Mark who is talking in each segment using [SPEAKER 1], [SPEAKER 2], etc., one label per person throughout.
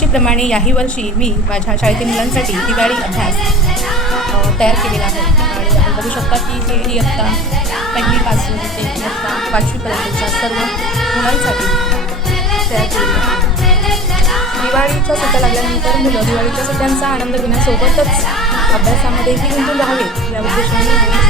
[SPEAKER 1] दरवर्षीप्रमाणे याही वर्षी मी माझ्या शाळेतील मुलांसाठी दिवाळी अभ्यास तयार केलेला आहे. आणि आपण बघू शकता की हे इयत्ता पहिलीपासून ते इयत्ता पाचवीपर्यंतच्या सर्व मुलांसाठी तयार केलेली आहे. दिवाळीच्या सुट्ट्या लागल्यानंतर मुलं दिवाळीच्या सुट्ट्यांचा आनंद घेण्यासोबतच अभ्यासामध्येही गुंतून राहावेत या उद्देशाने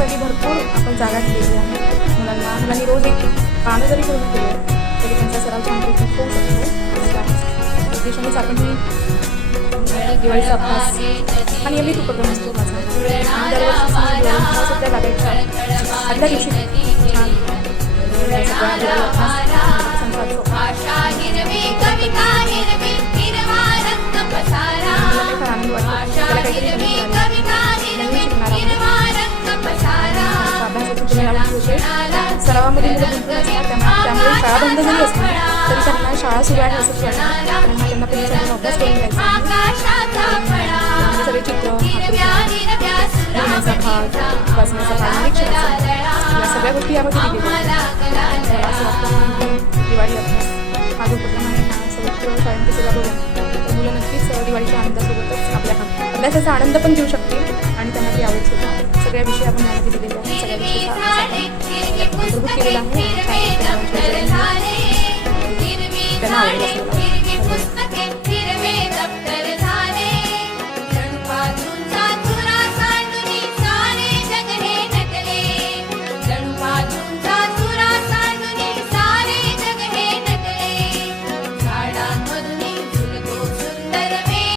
[SPEAKER 1] आणि भरपूर आपण जागा दिलेली आहे. मुलांना मुलांनी रोज एक पानं जरी करून केलं तरी त्यांचा सराव छानपैकी होऊ शकतो. उद्देशानेच आपण ही दिवाळीचा अभ्यास हा नियमित उपक्रम असतो माझा. दरवर्षी सुद्धा लागायचा आदल्या दिवशी सरावामध्ये मुलं गुंतून असतात त्यामुळे त्यामुळे शाळा बंद झाली असली तरी त्यांना शाळा सुरू आहे असंच वाटतं. त्यांना त्यांना परीक्षेचा अभ्यास करून घ्यायचा म्हणजे सगळे चित्र लिहिण्याचा भाग वाचण्याचा भाग निरीक्षणाचा या सगळ्या गोष्टी यामध्ये दिलेल्या आहेत. असं वाटतं दिवाळी अभ्यास हा जो उपक्रम आहे. हा सर्व शाळेमध्ये केला बघून तर मुलं नक्कीच दिवाळीच्या आनंदासोबतच आपल्या अभ्यासाचा आनंद पण घेऊ शकतील आणि त्यांना ती आवड सुद्धा सगळ्या विषयी आपण यामध्ये प्रभू केलेला आहे